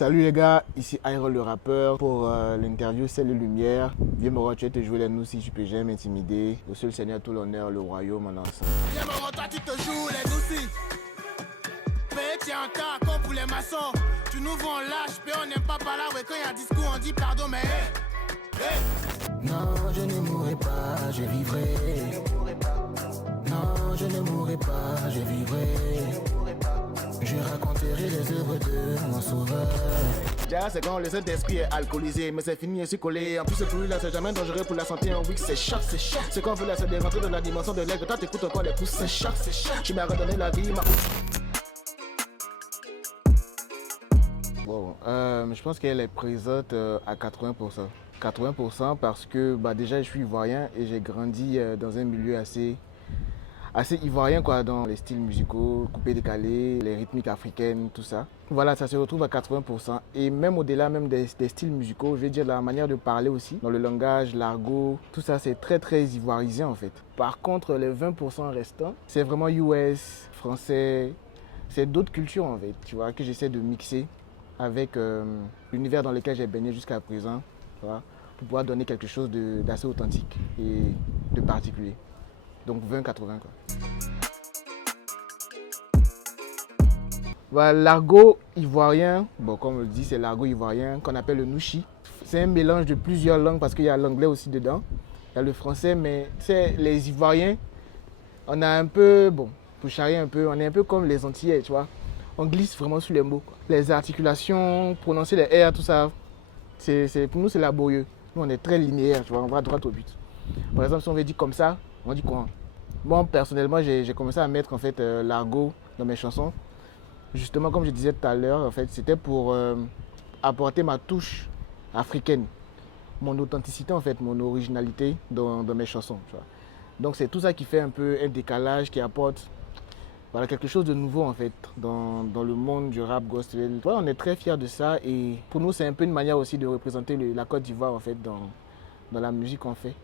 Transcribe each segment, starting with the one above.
Salut les gars, ici Iron le rappeur pour l'interview C'est les Lumières. Viens Moro, tu vas te jouer les nous si tu peux jamais m'intimider. Au seul Seigneur tout l'honneur, le royaume en ensemble. Viens Moro, toi tu te joues les nous si. Petit en cas comme pour les maçons. Tu nous vends lâche, mais on n'aime pas par là. Ouais, quand il y a discours, on dit pardon, mais Non, je ne mourrai pas, je vivrai. Non, je ne mourrai pas, je vivrai. Je raconterai les œuvres de mon sauveur. Déjà, c'est quand le Saint-Esprit est alcoolisé, mais c'est fini ainsi collé. En plus, ce bruit là, c'est jamais dangereux pour la santé. En week, c'est choc, c'est choc. C'est quand on veut la se rentrer dans la dimension de l'aigle. Toi, t'écoutes encore les pouces, c'est choc, c'est choc. Tu m'as redonné la vie, ma. Bon, je pense qu'elle est présente à 80%. 80% parce que déjà, je suis ivoirien et j'ai grandi dans un milieu assez ivoirien quoi, dans les styles musicaux, coupés décalés, les rythmiques africaines, tout ça. Voilà, ça se retrouve à 80%. Et même au-delà même des styles musicaux, je vais dire la manière de parler aussi, dans le langage, l'argot, tout ça c'est très très ivoirisé en fait. Par contre, les 20% restants, c'est vraiment US, français, c'est d'autres cultures en fait, tu vois, que j'essaie de mixer avec l'univers dans lequel j'ai baigné jusqu'à présent, tu vois, pour pouvoir donner quelque chose d'assez authentique et de particulier. Donc 20-80 quoi. L'argot ivoirien, comme on le dit, c'est l'argot ivoirien qu'on appelle le nouchi. C'est un mélange de plusieurs langues parce qu'il y a l'anglais aussi dedans. Il y a le français, mais les Ivoiriens, on a un peu, pour charrier un peu, on est un peu comme les Antillais, tu vois. On glisse vraiment sur les mots, quoi. Les articulations, prononcer les R, tout ça, pour nous c'est laborieux. Nous on est très linéaire, tu vois, on va droit au but. Par exemple, si on veut dire comme ça, on dit quoi? Moi personnellement, j'ai commencé à mettre en fait l'argot dans mes chansons. Justement, comme je disais tout à l'heure, en fait, c'était pour apporter ma touche africaine, mon authenticité en fait, mon originalité dans mes chansons. Tu vois. Donc c'est tout ça qui fait un peu un décalage, qui apporte quelque chose de nouveau en fait dans le monde du rap gospel. Voilà, on est très fiers de ça et pour nous c'est un peu une manière aussi de représenter la Côte d'Ivoire en fait dans la musique qu'on fait.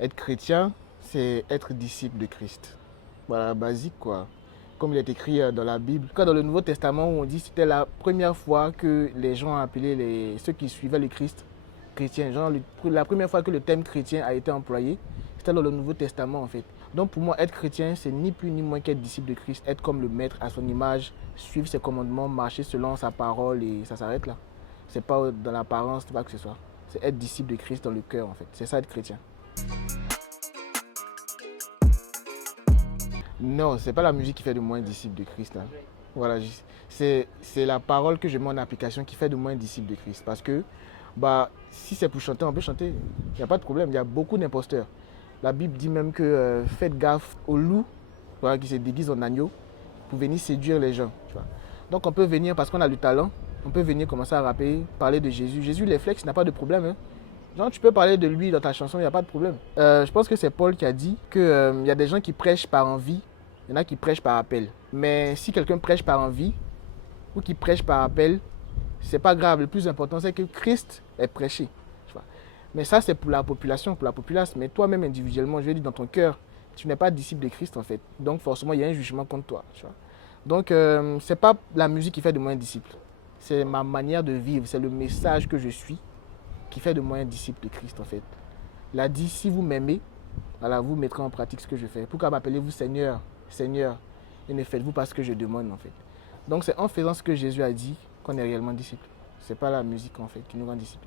Être chrétien, c'est être disciple de Christ. Voilà, basique quoi. Comme il est écrit dans la Bible. Quand dans le Nouveau Testament où on dit que c'était la première fois que les gens appelaient ceux qui suivaient le Christ chrétiens. Genre la première fois que le terme chrétien a été employé, c'était dans le Nouveau Testament en fait. Donc pour moi, être chrétien, c'est ni plus ni moins qu'être disciple de Christ, être comme le maître à son image, suivre ses commandements, marcher selon sa parole et ça s'arrête là. C'est pas dans l'apparence, pas que ce soit. C'est être disciple de Christ dans le cœur en fait. C'est ça être chrétien. Non, c'est pas la musique qui fait de moi un disciple de Christ. Hein. Voilà, c'est la parole que je mets en application qui fait de moi un disciple de Christ. Parce que si c'est pour chanter, on peut chanter. Il n'y a pas de problème. Il y a beaucoup d'imposteurs. La Bible dit même que faites gaffe aux loups qui se déguisent en agneau pour venir séduire les gens. Tu vois. Donc on peut venir parce qu'on a du talent. On peut venir commencer à rapper, parler de Jésus. Jésus, les flex, n'a pas de problème. Hein. Genre, tu peux parler de lui dans ta chanson, il n'y a pas de problème. Je pense que c'est Paul qui a dit qu'il y a des gens qui prêchent par envie, il y en a qui prêchent par appel. Mais si quelqu'un prêche par envie ou qui prêche par appel, c'est pas grave. Le plus important, c'est que Christ est prêché. Tu vois. Mais ça, c'est pour la population, pour la populace. Mais toi-même, individuellement, je veux dire, dans ton cœur, tu n'es pas disciple de Christ, en fait. Donc, forcément, il y a un jugement contre toi. Tu vois. Donc, c'est pas la musique qui fait de moi un disciple. C'est ma manière de vivre, c'est le message que je suis qui fait de moi un disciple de Christ en fait. Il a dit, si vous m'aimez, voilà, vous mettrez en pratique ce que je fais. Pourquoi m'appelez-vous Seigneur, Seigneur, et ne faites-vous pas ce que je demande en fait. Donc c'est en faisant ce que Jésus a dit qu'on est réellement disciple. C'est pas la musique en fait qui nous rend disciples.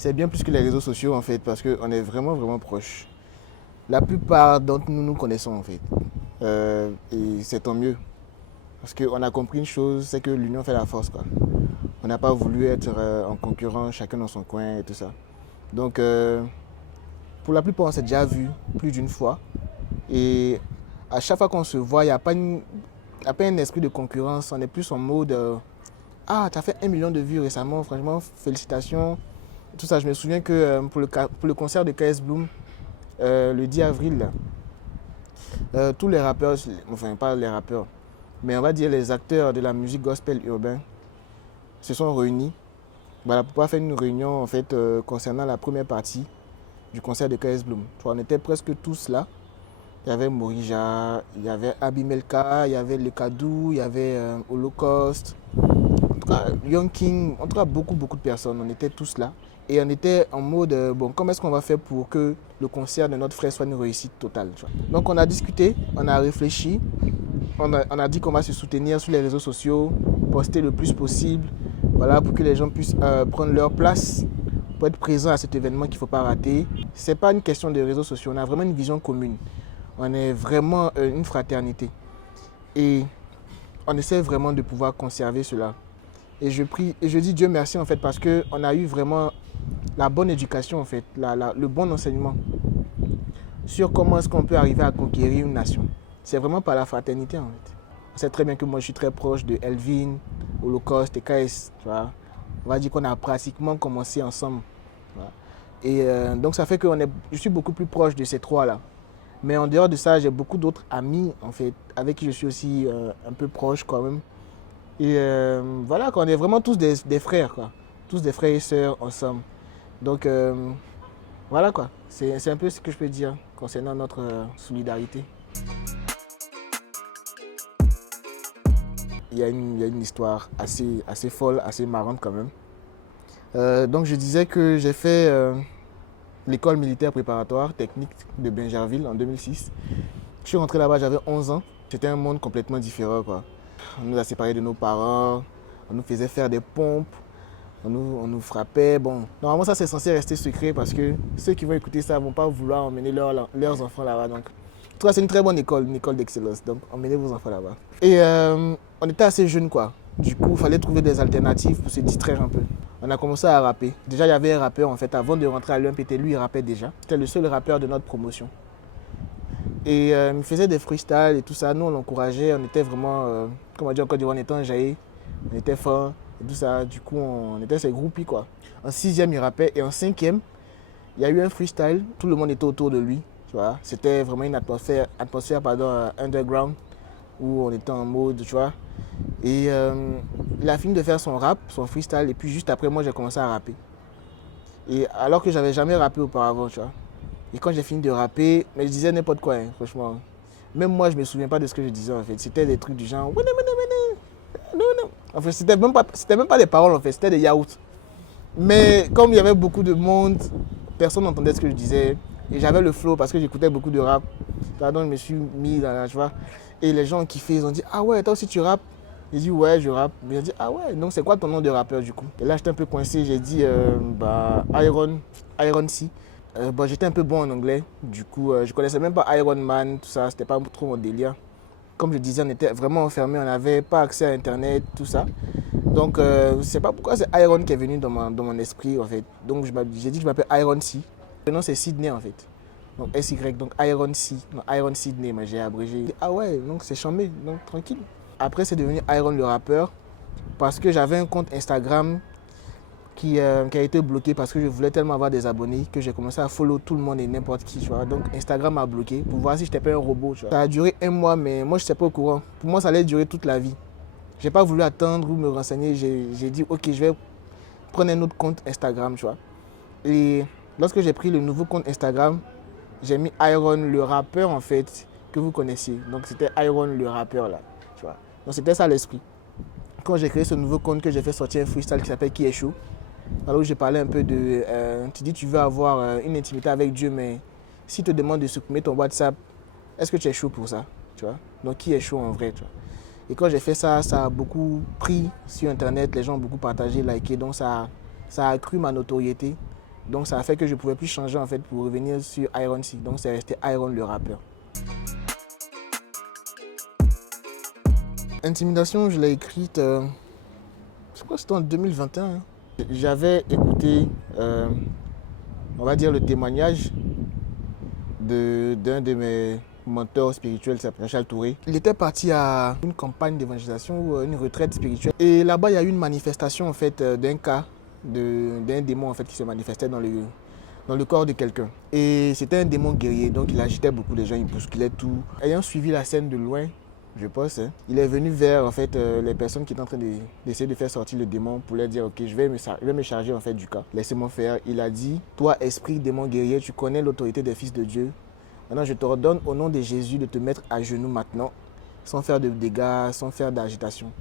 c'est bien plus que les réseaux sociaux en fait, parce qu'on est vraiment, vraiment proches. La plupart d'entre nous nous connaissons en fait. Et c'est tant mieux. Parce qu'on a compris une chose, c'est que l'union fait la force, quoi. On n'a pas voulu être en concurrence, chacun dans son coin et tout ça. Donc, pour la plupart, on s'est déjà vu plus d'une fois. Et à chaque fois qu'on se voit, il n'y a pas un esprit de concurrence. On est plus en mode ah, tu as fait 1 million de vues récemment, franchement, félicitations. Tout ça, je me souviens que pour le concert de KS Bloom, le 10 avril, tous les rappeurs, enfin pas les rappeurs, mais on va dire les acteurs de la musique gospel urbain se sont réunis, voilà, pour pouvoir faire une réunion en fait, concernant la première partie du concert de KS Bloom. On était presque tous là. Il y avait Morija, il y avait Abimelka, il y avait Le Kadou, il y avait Holocaust, en tout cas Young King, en tout cas beaucoup de personnes. On était tous là. Et on était en mode, bon, comment est-ce qu'on va faire pour que le concert de notre frère soit une réussite totale, tu vois. Donc on a discuté, on a réfléchi, on a dit qu'on va se soutenir sur les réseaux sociaux, poster le plus possible, voilà, pour que les gens puissent prendre leur place, pour être présents à cet événement qu'il ne faut pas rater. Ce n'est pas une question de réseaux sociaux, on a vraiment une vision commune. On est vraiment une fraternité. Et on essaie vraiment de pouvoir conserver cela. Et je prie, et je dis Dieu merci en fait, parce qu'on a eu vraiment la bonne éducation en fait, le bon enseignement sur comment est-ce qu'on peut arriver à conquérir une nation. C'est vraiment par la fraternité en fait. On sait très bien que moi je suis très proche de Elvin, Holocaust et KS. Tu vois. On va dire qu'on a pratiquement commencé ensemble. Voilà. Et donc ça fait que je suis beaucoup plus proche de ces trois-là. Mais en dehors de ça, j'ai beaucoup d'autres amis en fait, avec qui je suis aussi un peu proche quand même. Et voilà, on est vraiment tous des frères, quoi. Tous des frères et sœurs ensemble. Donc voilà quoi, c'est un peu ce que je peux dire concernant notre solidarité. Il y a une histoire assez folle, assez marrante quand même. Donc je disais que j'ai fait l'école militaire préparatoire technique de Bingerville en 2006. Je suis rentré là-bas, j'avais 11 ans. C'était un monde complètement différent, quoi. On nous a séparés de nos parents, on nous faisait faire des pompes, on nous frappait. Bon, normalement ça c'est censé rester secret parce que ceux qui vont écouter ça ne vont pas vouloir emmener leurs enfants là-bas. Donc, en tout cas c'est une très bonne école, une école d'excellence. Donc emmenez vos enfants là-bas. Et on était assez jeunes, quoi. Du coup, il fallait trouver des alternatives pour se distraire un peu. On a commencé à rapper. Déjà, il y avait un rappeur en fait, avant de rentrer à l'UMPT, lui il rappait déjà. C'était le seul rappeur de notre promotion. Et il faisait des freestyles et tout ça. Nous, on l'encourageait. On était vraiment, comme on dit en Côte d'Ivoire, on était enjaillés. On était forts et tout ça. Du coup, on était ses groupies, quoi. En 6e, il rappait. Et en 5e, il y a eu un freestyle. Tout le monde était autour de lui. Tu vois. C'était vraiment une atmosphère underground, où on était en mode, tu vois. Et il a fini de faire son rap, son freestyle. Et puis juste après, moi, j'ai commencé à rapper. Et alors que j'avais jamais rappé auparavant, tu vois. Et quand j'ai fini de rapper, mais je disais n'importe quoi, hein, franchement. Même moi, je ne me souviens pas de ce que je disais en fait. C'était des trucs du genre. En fait, c'était même pas des paroles en fait, c'était des yaourts. Mais comme il y avait beaucoup de monde, personne n'entendait ce que je disais. Et j'avais le flow parce que j'écoutais beaucoup de rap. Donc je me suis mis dans la joie. Et les gens ont kiffé, ils ont dit ah ouais, toi aussi tu rappes. J'ai dit ouais, je rappe. J'ai dit ah ouais, donc c'est quoi ton nom de rappeur du coup? Et là j'étais un peu coincé, j'ai dit Iron C. J'étais un peu bon en anglais, du coup je connaissais même pas Iron Man, tout ça, c'était pas trop mon délire. Comme je disais, on était vraiment enfermés, on n'avait pas accès à internet, tout ça. Donc je sais pas pourquoi c'est Iron qui est venu dans mon esprit en fait. Donc j'ai dit que je m'appelle Iron C. Le nom c'est Sydney en fait. Donc SY, donc Iron C, non, Iron Sydney, mais j'ai abrégé. Ah ouais, donc c'est chambé, donc tranquille. Après c'est devenu Iron le rappeur, parce que j'avais un compte Instagram qui a été bloqué parce que je voulais tellement avoir des abonnés que j'ai commencé à follow tout le monde et n'importe qui, tu vois. Donc Instagram m'a bloqué pour voir si je n'étais pas un robot, tu vois. Ça a duré 1 mois, mais moi je n'étais pas au courant. Pour moi ça allait durer toute la vie. J'ai pas voulu attendre ou me renseigner, j'ai dit ok, je vais prendre un autre compte Instagram, tu vois. Et lorsque j'ai pris le nouveau compte Instagram, j'ai mis Iron le rappeur en fait que vous connaissiez. Donc c'était Iron le rappeur là, tu vois. Donc c'était ça l'esprit. Quand j'ai créé ce nouveau compte, que j'ai fait sortir un freestyle qui s'appelle Qui est chaud. Alors j'ai parlé un peu de, tu dis tu veux avoir une intimité avec Dieu, mais s'il te demande de supprimer ton WhatsApp, est-ce que tu es chaud pour ça, tu vois? Donc qui est chaud en vrai, tu vois? Et quand j'ai fait ça, ça a beaucoup pris sur internet, les gens ont beaucoup partagé, liké, donc ça a accru ma notoriété Donc ça a fait que je ne pouvais plus changer en fait pour revenir sur Iron C. Donc c'est resté Iron le rappeur. Intimidation, je l'ai écrite, je crois que c'était en 2021. Hein. J'avais écouté, on va dire, le témoignage d'un de mes mentors spirituels, qui s'appelle Charles Touré. Il était parti à une campagne d'évangélisation ou une retraite spirituelle. Et là-bas, il y a eu une manifestation en fait d'un cas, d'un démon en fait qui se manifestait dans le corps de quelqu'un. Et c'était un démon guerrier, donc il agitait beaucoup les gens, il bousculait tout. Ayant suivi la scène de loin, je pense, hein, il est venu vers en fait, les personnes qui étaient en train d'essayer de faire sortir le démon pour leur dire ok, je vais me charger en fait du cas. Laissez-moi faire. Il a dit, toi esprit démon guerrier, tu connais l'autorité des fils de Dieu. Maintenant je t'ordonne au nom de Jésus de te mettre à genoux maintenant, sans faire de dégâts, sans faire d'agitation.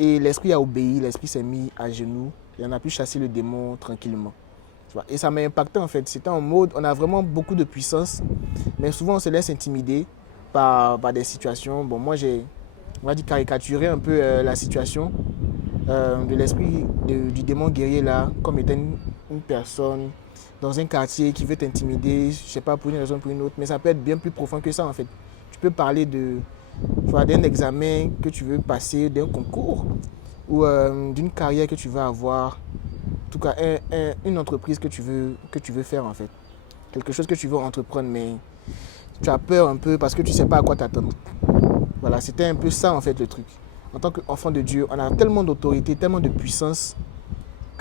Et l'esprit a obéi, l'esprit s'est mis à genoux et on a pu chasser le démon tranquillement. Et ça m'a impacté en fait. C'était en mode, on a vraiment beaucoup de puissance, mais souvent on se laisse intimider par des situations. Bon, moi on va dire caricaturé un peu la situation de l'esprit du démon guerrier là, comme étant une personne dans un quartier qui veut t'intimider, je sais pas, pour une raison ou pour une autre, mais ça peut être bien plus profond que ça en fait. Tu peux parler d'un examen que tu veux passer, d'un concours ou d'une carrière que tu veux avoir, en tout cas une entreprise que tu veux faire en fait. Quelque chose que tu veux entreprendre, mais tu as peur un peu parce que tu ne sais pas à quoi t'attendre. Voilà, c'était un peu ça en fait le truc. En tant qu'enfant de Dieu, on a tellement d'autorité, tellement de puissance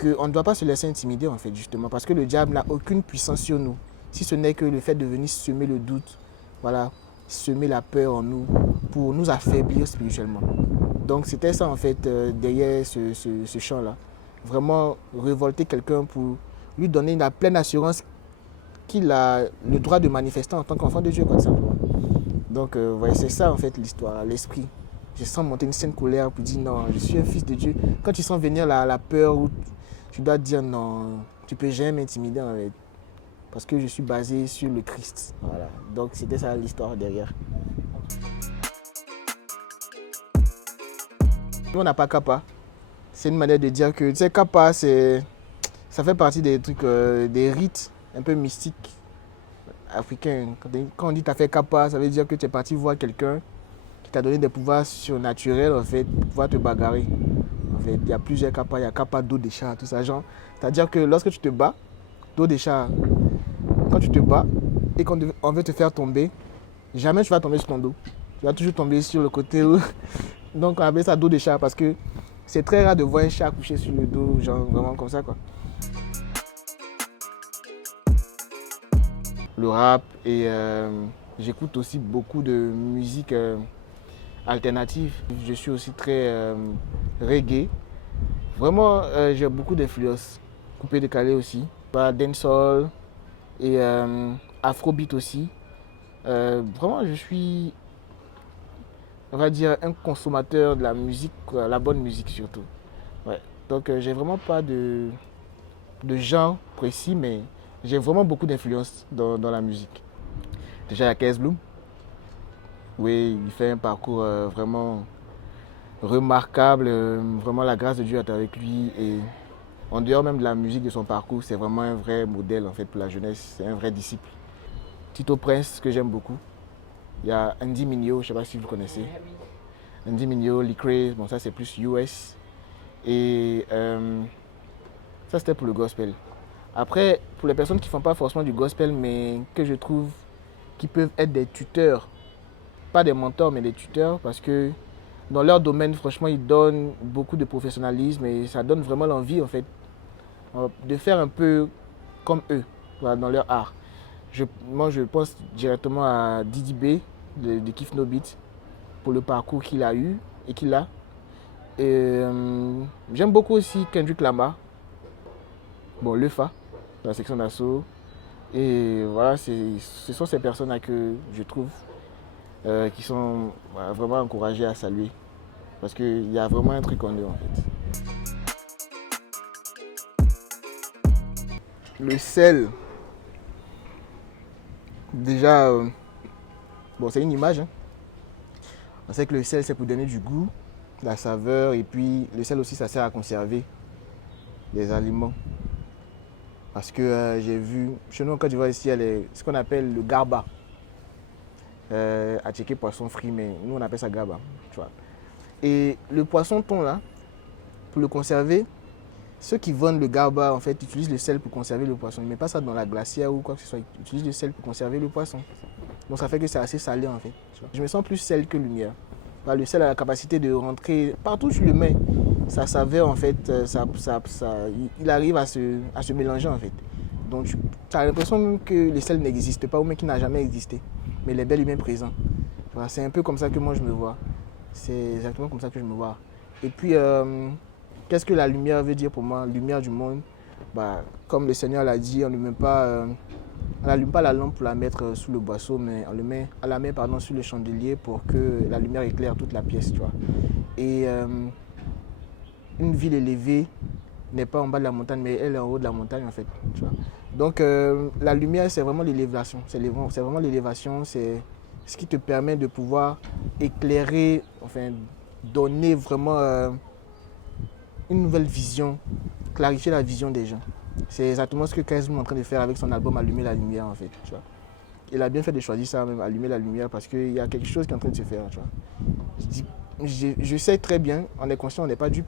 qu'on ne doit pas se laisser intimider en fait justement parce que le diable n'a aucune puissance sur nous. Si ce n'est que le fait de venir semer le doute, voilà, semer la peur en nous pour nous affaiblir spirituellement. Donc c'était ça en fait derrière ce chant-là. Vraiment révolter quelqu'un pour lui donner la pleine assurance qu'il a le droit de manifester en tant qu'enfant de Dieu, quoi, tout simplement. Donc, ouais, c'est ça, en fait, l'histoire, l'esprit. Je sens monter une sainte colère pour dire non, je suis un fils de Dieu. Quand tu sens venir la peur, où tu dois dire non, tu ne peux jamais m'intimider, en fait. Parce que je suis basé sur le Christ. Voilà. Donc, c'était ça l'histoire derrière. Nous, on n'a pas Kappa. C'est une manière de dire que, tu sais, Kappa, ça fait partie des trucs, des rites un peu mystiques africains. Quand on dit tu as fait Kappa, ça veut dire que tu es parti voir quelqu'un qui t'a donné des pouvoirs surnaturels, en fait, pour pouvoir te bagarrer. En fait, il y a plusieurs Kappa, il y a Kappa dos des chats, tout ça, genre. C'est-à-dire que lorsque tu te bats, dos des chats, quand tu te bats et qu'on veut te faire tomber, jamais tu vas tomber sur ton dos. Tu vas toujours tomber sur le côté où... Donc on appelle ça dos des chats parce que c'est très rare de voir un chat couché sur le dos, genre vraiment comme ça, quoi. Le rap et j'écoute aussi beaucoup de musique alternative. Je suis aussi très reggae. Vraiment, j'ai beaucoup d'influences. Coupé décalé aussi. Dancehall et afrobeat aussi. Vraiment, je suis, on va dire, un consommateur de la musique, la bonne musique surtout. Ouais. Donc, j'ai vraiment pas de genre précis, mais j'ai vraiment beaucoup d'influence dans la musique. Déjà, il y a Kees Bloom. Oui, il fait un parcours vraiment remarquable. Vraiment, la grâce de Dieu est avec lui. Et en dehors même de la musique, de son parcours, c'est vraiment un vrai modèle en fait, pour la jeunesse. C'est un vrai disciple. Tito Prince, que j'aime beaucoup. Il y a Andy Mineo, je ne sais pas si vous connaissez. Andy Mineo, Lecrae, bon ça c'est plus US. Et ça c'était pour le gospel. Après, pour les personnes qui ne font pas forcément du gospel, mais que je trouve qui peuvent être des tuteurs, pas des mentors, mais des tuteurs, parce que dans leur domaine, franchement, ils donnent beaucoup de professionnalisme et ça donne vraiment l'envie, en fait, de faire un peu comme eux, voilà, dans leur art. Moi, je pense directement à Didi B de Kif No Beat pour le parcours qu'il a eu et qu'il a. Et j'aime beaucoup aussi Kendrick Lamar, bon, Lefa, dans la section d'assaut. Et voilà, ce sont ces personnes-là que je trouve qui sont vraiment encouragées à saluer. Parce qu'il y a vraiment un truc en eux en fait. Le sel. Déjà, bon, c'est une image. Hein. On sait que le sel, c'est pour donner du goût, la saveur. Et puis, le sel aussi, ça sert à conserver les aliments. Parce que j'ai vu, chez nous en Côte d'Ivoire ici, il y a ce qu'on appelle le garba. À checker poisson frit, mais nous on appelle ça garba. Tu vois. Et le poisson thon là, pour le conserver, ceux qui vendent le garba en fait utilisent le sel pour conserver le poisson. Ils ne mettent pas ça dans la glacière ou quoi que ce soit. Ils utilisent le sel pour conserver le poisson. Donc ça fait que c'est assez salé en fait. Je me sens plus sel que lumière. Le sel a la capacité de rentrer partout où je le mets. Sa saveur en fait, il arrive à se mélanger en fait. Donc tu as l'impression que le sel n'existe pas ou même qu'il n'a jamais existé. Mais il est bel et bien présent. Voilà, c'est un peu comme ça que moi je me vois. C'est exactement comme ça que je me vois. Et puis, qu'est-ce que la lumière veut dire pour moi? Lumière du monde. Comme le Seigneur l'a dit, on n'allume pas la lampe pour la mettre sous le boisseau, mais on la met sur le chandelier pour que la lumière éclaire toute la pièce. Tu vois. Et une ville élevée n'est pas en bas de la montagne, mais elle est en haut de la montagne en fait. Tu vois. Donc la lumière, c'est vraiment l'élévation. C'est vraiment l'élévation, c'est ce qui te permet de pouvoir éclairer, enfin donner vraiment une nouvelle vision, clarifier la vision des gens. C'est exactement ce que Kazim est en train de faire avec son album Allumer la lumière en fait. Tu vois. Il a bien fait de choisir ça même, Allumer la lumière, parce qu'il y a quelque chose qui est en train de se faire. Tu vois. Je sais très bien, on est conscient, on n'est pas dupe,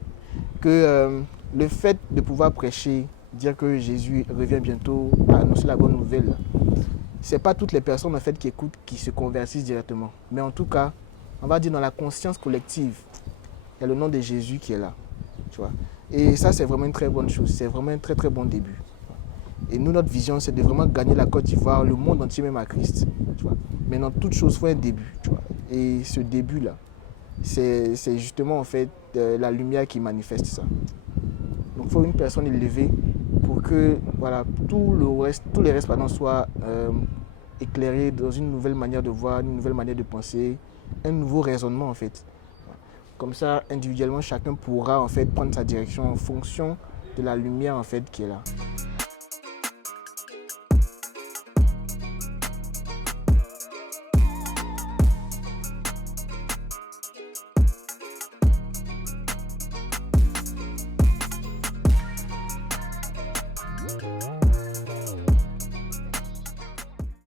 que le fait de pouvoir prêcher, dire que Jésus revient bientôt, annoncer la bonne nouvelle, c'est pas toutes les personnes en fait qui écoutent, qui se convertissent directement. Mais en tout cas, on va dire dans la conscience collective, il y a le nom de Jésus qui est là. Tu vois. Et ça, c'est vraiment une très bonne chose. C'est vraiment un très très bon début. Et nous, notre vision, c'est de vraiment gagner la Côte d'Ivoire, le monde entier même à Christ. Tu vois. Mais dans toute chose, il faut un début. Tu vois. Et ce début-là, c'est justement en fait la lumière qui manifeste ça. Donc il faut une personne élevée pour que voilà, tous les restes soient éclairés dans une nouvelle manière de voir, une nouvelle manière de penser, un nouveau raisonnement en fait. Comme ça, individuellement, chacun pourra en fait prendre sa direction en fonction de la lumière en fait qui est là.